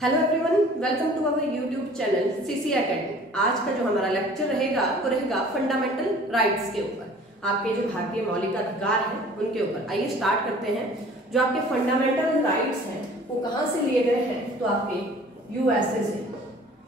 Hello everyone, welcome to our YouTube channel CC academy. आज का जो हमारा लेक्चर रहेगा वो रहेगा फंडामेंटल राइट्स के ऊपर, आपके जो भारतीय मौलिक अधिकार हैं उनके ऊपर। आइए स्टार्ट करते हैं। जो आपके फंडामेंटल राइट्स हैं वो कहाँ से लिए गए हैं? तो आपके यूएसए से,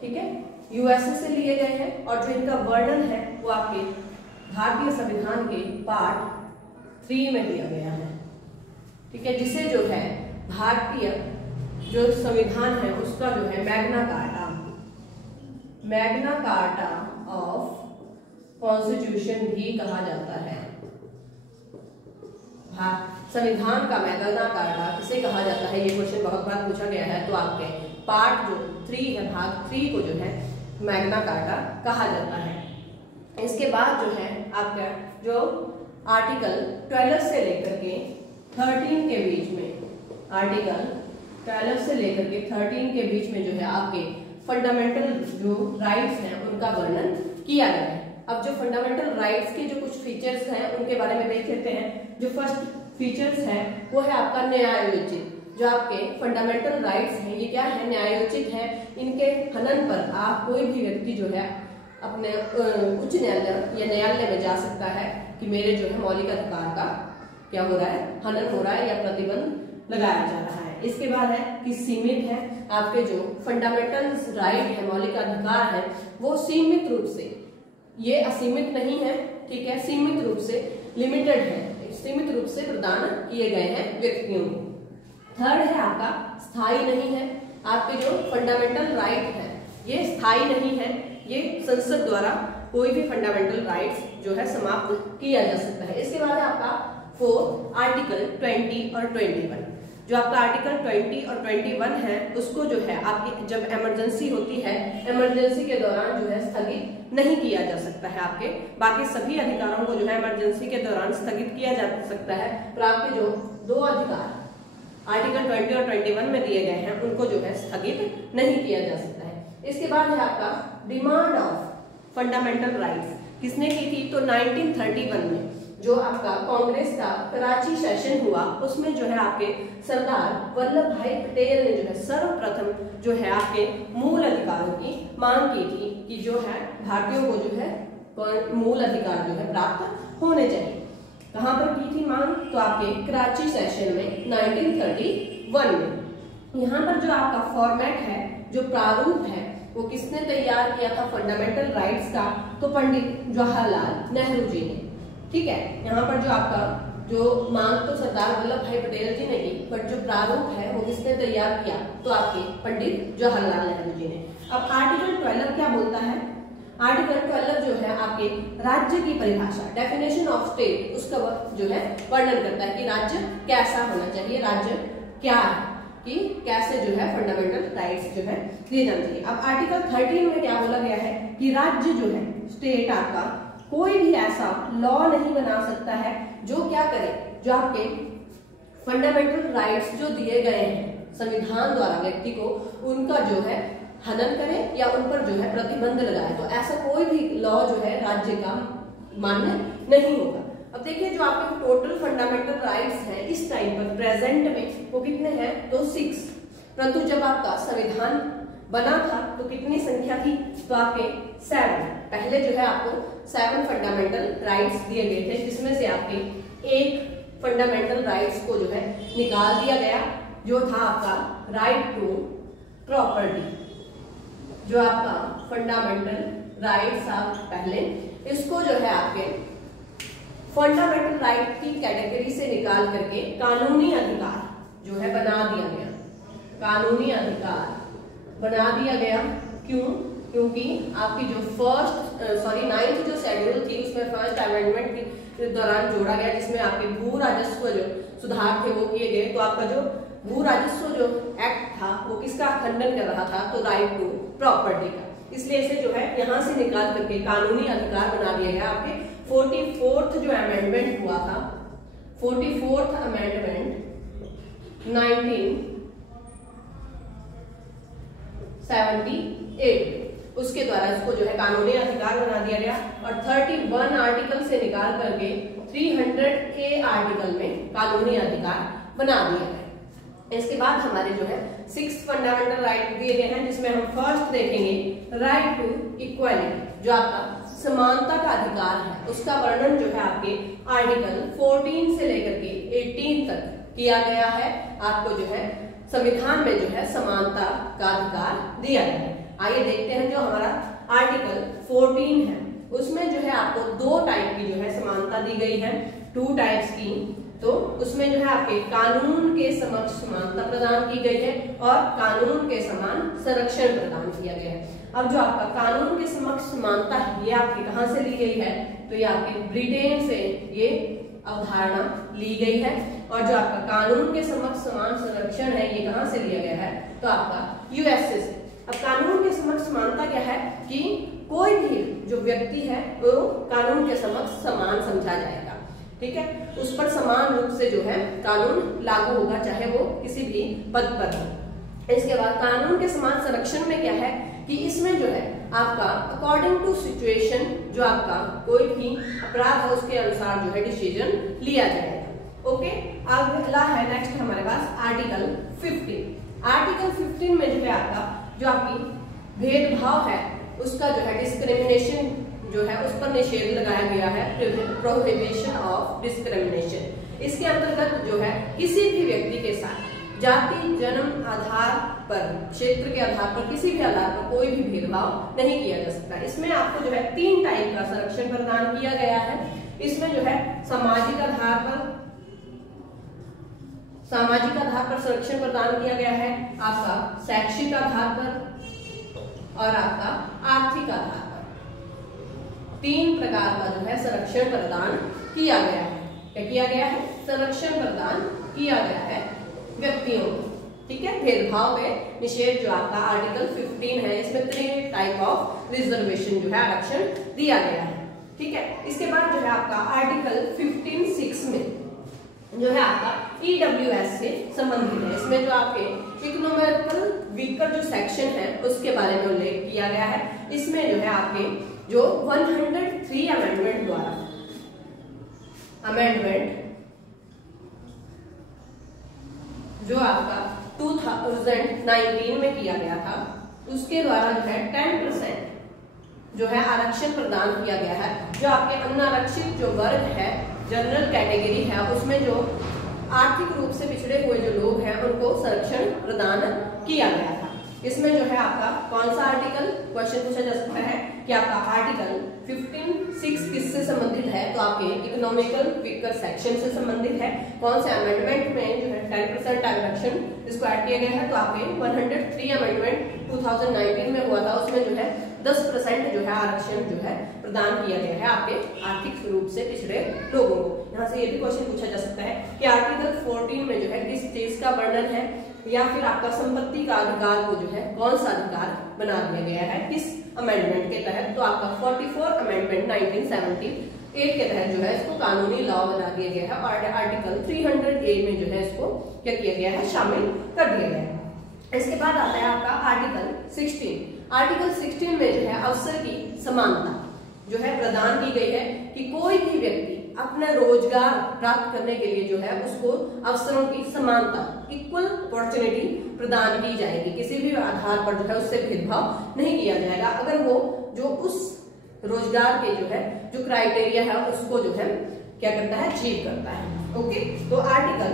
ठीक है, यूएसए से लिए गए हैं। और जो इनका वर्णन है वो आपके भारतीय संविधान के पार्ट 3 में दिया गया है, ठीक है, जिसे जो है भारतीय जो संविधान है उसका जो है मैग्ना कार्टा ऑफ कॉन्स्टिट्यूशन भी कहा जाता है। संविधान का मैग्ना कार्टा किसे कहा जाता है? ये क्वेश्चन बहुत बार पूछा गया है। तो आपके पार्ट जो 3 है, भाग 3 को जो है मैग्ना कार्टा कहा जाता है। इसके बाद जो है आपका जो आर्टिकल 12 से लेकर के 13 के बीच में, आर्टिकल 12 से लेकर के 13 के बीच में जो है आपके फंडामेंटल जो राइट्स हैं उनका वर्णन किया गया है। अब जो फंडामेंटल राइट्स के जो कुछ फीचर्स हैं उनके बारे में देख लेते हैं। जो फर्स्ट फीचर्स है वो है आपका न्यायोचित। जो आपके फंडामेंटल राइट्स हैं ये क्या है? न्यायोचित है। इनके हनन पर आप कोई भी व्यक्ति जो है अपने उच्च न्यायालय या न्यायालय में जा सकता है कि मेरे जो है मौलिक अधिकार का क्या हो रहा है, हनन हो रहा है या प्रतिबंध लगाया जा रहा है। इसके बाद है कि सीमित है। आपके जो फंडामेंटल राइट है, मौलिक अधिकार है, वो सीमित रूप से, ये असीमित नहीं है, ठीक है, सीमित रूप से लिमिटेड है, सीमित रूप से प्रदान किए गए हैं व्यक्तियों को। थर्ड है आपका स्थायी नहीं है। आपके जो फंडामेंटल राइट है ये स्थायी नहीं है, ये संसद द्वारा कोई भी फंडामेंटल राइट्स जो है समाप्त किया जा सकता है। इसके बाद है आपका 4 आर्टिकल 20 और 21। जो आपका आर्टिकल 20 और 21 है उसको जो है आपकी जब इमरजेंसी होती है, इमरजेंसी के दौरान जो है स्थगित नहीं किया जा सकता है। आपके बाकी सभी अधिकारों को जो है इमरजेंसी के दौरान स्थगित किया जा सकता है, पर आपके जो 2 अधिकार आर्टिकल 20 और 21 में दिए गए हैं उनको जो है स्थगित नहीं किया जा सकता है। इसके बाद है आपका डिमांड ऑफ फंडामेंटल राइट्स। किसने की थी? तो 1931 में जो आपका कांग्रेस का कराची सेशन हुआ उसमें जो है आपके सरदार वल्लभ भाई पटेल ने जो है सर्वप्रथम जो है आपके मूल अधिकारों की मांग की थी कि जो है भारतीयों को जो है मूल अधिकार जो है प्राप्त होने चाहिए। कहां पर की थी मांग? तो आपके कराची सेशन में 1931 में। यहाँ पर जो आपका फॉर्मेट है, जो प्रारूप है, वो किसने तैयार किया था फंडामेंटल राइट्स का? तो पंडित जवाहरलाल नेहरू जी ने, ठीक है। यहाँ पर जो आपका जो मांग तो सरदार वल्लभ भाई पटेल जी ने की, बट जो प्रारूप है वो किसने तैयार किया? तो आपके पंडित जवाहरलाल नेहरू जी ने। अब आर्टिकल 12 क्या बोलता है? आर्टिकल 12 जो है आपके राज्य की परिभाषा, डेफिनेशन ऑफ स्टेट, उसका जो है वर्णन करता है कि राज्य कैसा होना चाहिए, राज्य क्या है, कि कैसे जो है फंडामेंटल राइट्स जो है दिए जाने चाहिए। अब आर्टिकल 13 में क्या बोला गया है कि राज्य जो है, स्टेट आपका कोई भी ऐसा लॉ नहीं बना सकता है जो क्या करे, जो आपके फंडामेंटल राइट्स जो दिए गए हैं संविधान द्वारा व्यक्ति को, उनका जो है हनन करे या उन पर जो है प्रतिबंध लगाए। तो ऐसा कोई भी लॉ जो है राज्य का मान्य नहीं होगा। अब देखिए जो आपके टोटल फंडामेंटल राइट्स हैं इस टाइम पर प्रेजेंट में वो कितने हैं? तो 6। परंतु जब आपका संविधान बना था तो कितनी संख्या थी? तो आपके 7। पहले जो है आपको 7 फंडामेंटल राइट्स दिए गए थे, जिसमें से आपके 1 फंडामेंटल राइट्स को जो है निकाल दिया गया, जो था आपका राइट टू प्रॉपर्टी। जो आपका फंडामेंटल राइट्स आप पहले इसको जो है आपके फंडामेंटल राइट की कैटेगरी से निकाल करके कानूनी अधिकार जो है बना दिया गया, कानूनी अधिकार बना दिया गया। क्यों? क्योंकि आपकी जो 9th जो शेड्यूल थी उसमें फर्स्ट अमेंडमेंट के दौरान जोड़ा गया, जिसमें आपके भू राजस्व जो सुधार थे वो किए गए। तो आपका जो भू राजस्व जो एक्ट था वो किसका खंडन कर रहा था? तो राइट टू प्रॉपर्टी का। इसलिए इसे जो है यहाँ से निकाल करके कानूनी अधिकार बना दिया गया। आपके 44th जो अमेंडमेंट हुआ था, 44th अमेंडमेंट 1978, उसके द्वारा इसको जो है कानूनी अधिकार बना दिया गया। और 31 आर्टिकल से निकाल करके 300A आर्टिकल में कानूनी अधिकार बना दिया गया। इसके बाद हमारे जो है 6 फंडामेंटल राइट दिए गए हैं, जिसमें हम फर्स्ट देखेंगे राइट टू इक्वालिटी, जो आपका समानता का अधिकार है, उसका वर्णन जो है आपके आर्टिकल 14 से लेकर के 18 तक किया गया है। आपको जो है संविधान में जो है समानता का अधिकार दिया गया है। आइए देखते हैं जो हमारा आर्टिकल 14 है, उसमें जो है आपको 2 टाइप की जो है समानता दी गई है, 2 टाइप्स की। तो उसमें जो है आपके कानून के समक्ष समानता प्रदान की गई है और कानून के समान संरक्षण प्रदान किया गया है। अब जो आपका कानून के समक्ष समानता है, ये आपके कहां से ली गई है, तो ये आपके ब्रिटेन से ये अवधारणा ली गई है। और जो आपका कानून के समक्ष समान संरक्षण है, ये कहां से लिया गया है, तो आपका यूएसए से। अब कानून के समक्ष समानता क्या है कि कोई भी जो व्यक्ति है वो कानून के समक्ष समान समझा जाएगा, ठीक है, उस पर समान रूप से जो है कानून लागू होगा, चाहे वो किसी भी पद पर हो। इसके बाद कानून के समान संरक्षण में क्या है कि इसमें जो है आपका अकॉर्डिंग टू सिचुएशन, जो आपका कोई भी अपराध है उसके अनुसार जो है डिसीजन लिया जाएगा। ओके, अगला है नेक्स्ट हमारे पास आर्टिकल 15। आर्टिकल 15 में जो है आपका जो आपकी भेदभाव है उसका जो है डिस्क्रिमिनेशन जो है उस पर निषेध लगाया गया है, प्रोहिबिशन ऑफ डिस्क्रिमिनेशन। इसके अंतर्गत जो है किसी भी व्यक्ति के साथ जाति, जन्म आधार पर, क्षेत्र के आधार पर, किसी भी आधार पर कोई भी भेदभाव नहीं किया जा सकता। इसमें आपको जो है 3 टाइप का संरक्षण प्रदान किया गया है। इसमें जो है सामाजिक आधार पर संरक्षण प्रदान किया गया है, आपका शैक्षिक आधार पर और आपका आर्थिक आधार पर। 3 प्रकार का जो है संरक्षण प्रदान किया गया है। क्या किया गया है? संरक्षण प्रदान किया गया है व्यक्तियों को, ठीक है। भेदभाव में निषेध जो आपका आर्टिकल 15 है, इसमें 3 टाइप ऑफ रिजर्वेशन जो है आरक्षण दिया गया है, ठीक है। इसके बाद जो है आपका आर्टिकल 15(6) में जो है आपका EWS से संबंधित है। इसमें जो आपके इकोनॉमिकल वीकर जो सेक्शन है उसके बारे में उल्लेख किया गया है। इसमें जो है आपके जो 103 अमेंडमेंट द्वारा जो आपका 2019 में किया गया था, उसके द्वारा जो है 10% जो है आरक्षण प्रदान किया गया है। जो आपके अनारक्षित जो वर्ग है, जनरल कैटेगरी है, उसमें जो आर्थिक रूप से पिछड़े हुए जो लोग हैं उनको संरक्षण प्रदान किया गया था। इसमें जो है आपका कौन सा आर्टिकल, क्वेश्चन पूछा जा सकता है कि आपका आर्टिकल 15(6) किससे संबंधित है, तो आपके इकोनॉमिकल वीकर सेक्शन से संबंधित है। कौन से अमेंडमेंट में जो है 10% आरक्षण इसको ऐड किया गया है, तो आपके 103 अमेंडमेंट 2019 में हुआ था, उसमें जो है 10% जो है आरक्षण जो है प्रदान किया गया है आपके आर्थिक रूप से पिछड़े लोगों को। यहाँ से ये भी क्वेश्चन पूछा जा सकता है कि आर्टिकल 14 में जो है किस चीज का वर्णन है, या फिर आपका संपत्ति का अधिकार को जो है कौन सा अधिकार बना दिया गया है किस अमेंडमेंट के तहत, तो आपका 44 अमेंडमेंट 1978 के तहत जो है इसको कानूनी लॉ बना दिया गया है और आर्टिकल 300A में जो है इसको क्या किया गया है, शामिल कर दिया गया है। इसके बाद आता है आपका आर्टिकल 16। आर्टिकल 16 में जो है अवसर की समानता जो है प्रदान की गई है कि कोई भी व्यक्ति अपना रोजगार प्राप्त करने के लिए जो है उसको अवसरों की समानता, इक्वल अपॉर्चुनिटी प्रदान की जाएगी। किसी भी आधार पर जो है उससे भेदभाव नहीं किया जाएगा अगर वो जो उस रोजगार के जो है जो क्राइटेरिया है उसको जो है क्या करता है, अचीव करता है। ओके, तो आर्टिकल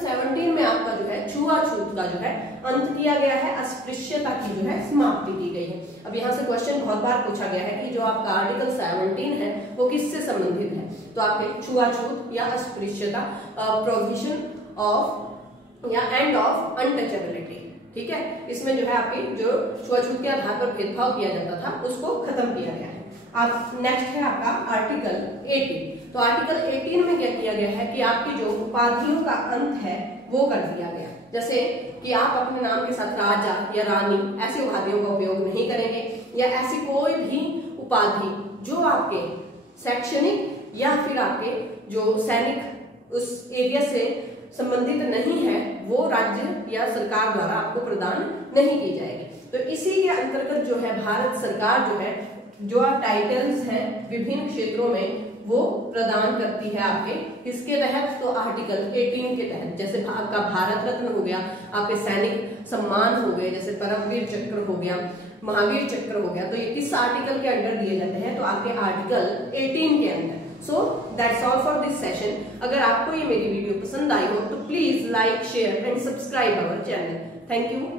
17 में आपका जो है छुआछूत का जो है अंत किया गया है, अस्पृश्यता की जो है समाप्ति की गई है। अब यहाँ से क्वेश्चन बहुत बार पूछा गया है कि जो आपका आर्टिकल 17 है वो किससे संबंधित है, तो आपके छुआछूत या अस्पृश्यता, प्रोविजन ऑफ या एंड ऑफ अनटचेबिलिटी, ठीक है। इसमें जो है आपकी जो छुआछूत के आधार पर भेदभाव किया जाता था उसको खत्म किया गया है। आप नेक्स्ट है आपका आर्टिकल 18। तो आर्टिकल 18 में क्या किया गया है कि आपकी जो उपाधियों का अंत है वो कर दिया गया, जैसे कि आप अपने नाम के साथ राजा या रानी ऐसी उपाधियों का उपयोग नहीं करेंगे, या ऐसी कोई भी उपाधि जो आपके शैक्षणिक या फिर आपके जो सैनिक उस एरिया से संबंधित नहीं है वो राज्य या सरकार द्वारा आपको प्रदान नहीं की जाएगी। तो इसी के अंतर्गत जो है भारत सरकार जो है जो टाइटल्स हैं विभिन्न क्षेत्रों में वो प्रदान करती है आपके किसके तहत, तो आर्टिकल 18 के तहत। जैसे आपका भारत रत्न हो गया, आपके सैनिक सम्मान हो गए, जैसे परमवीर चक्र हो गया, महावीर चक्र हो गया, तो ये किस आर्टिकल के अंडर दिए जाते हैं, तो आपके आर्टिकल 18 के अंदर। So that's all for this session. अगर आपको ये मेरी वीडियो पसंद आई हो तो please like, share and subscribe our channel. Thank you.